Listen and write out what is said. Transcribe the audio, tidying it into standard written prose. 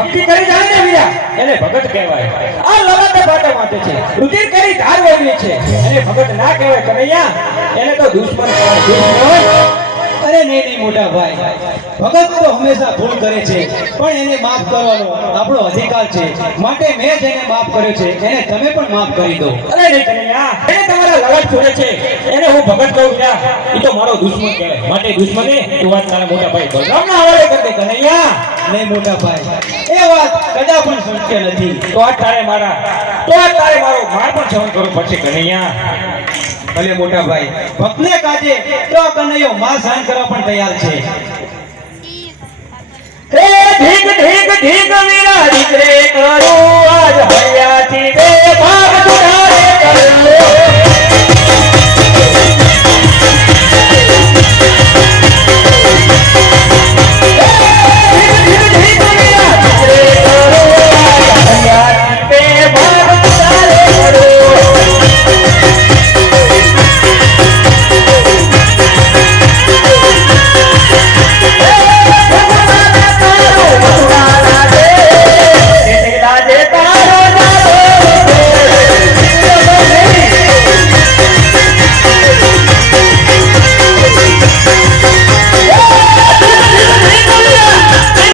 ભક્તિ કરી જાય ને વીરા એને ભગત કહેવાય આ લવાતા પાટા માટે છે રુધિર કરી ધાર વળવી છે એને ભગત ના કહેવાય કનૈયા એને તો દુશ્મન કહેવાય દુશ્મન અરે નહીં મોટા ભાઈ ભગત તો હંમેશા ભૂલ કરે છે પણ એને માફ કરવાનો આપણો અધિકાર છે માટે મેં જેને માફ કર્યો છે એને તમે પણ માફ કરી દો અરે નહીં કનૈયા એને તમારા લવાટ છોડે છે એને હું ભગત કહું છું એ તો મારો દુશ્મન કહેવાય માટે દુશ્મને તું વાત તારા મોટા ભાઈ બલરામના હવાલે કરી દે કનૈયા નહીં મોટા ભાઈ એ વાત કદાચ પણ શક્ય નથી તો આ તારે મારો માર પણ સહન કરવું પડશે કનૈયા ભલે મોટા ભાઈ ભક્તને કાજે તો કનૈયો માં સહન કરવા પણ તૈયાર છે હે ઢીક ઢીક ઢીક વીરા દીકરે કરું